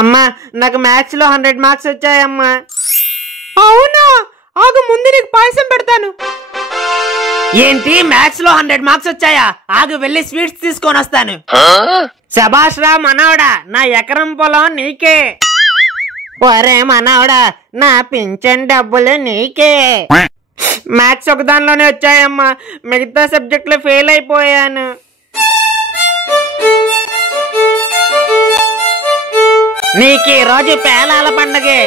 అమ్మా నాకు మ్యాథ్స్ లో 100 మార్క్స్ వచ్చాయమ్మా. అవునా? ఆగు, ముందు నీకు పాయసం పెడతాను. ఏంటి మ్యాథ్స్ లో 100 మార్క్స్ వచ్చాయా? ఆగు, వెళ్ళి స్వీట్స్ తీసుకొని వస్తాను. శభాష్ రా మనవడా, నా ఎకరం పొలం నీకే. ఒరే మనవడా, నా పింఛన్ డబ్బులు నీకే. మ్యాథ్స్ ఒక దానిలోనే వచ్చాయమ్మా, మిగతా సబ్జెక్టులో ఫెయిల్ అయిపోయాను. నీకు ఈ రోజు పేలాల పండగే.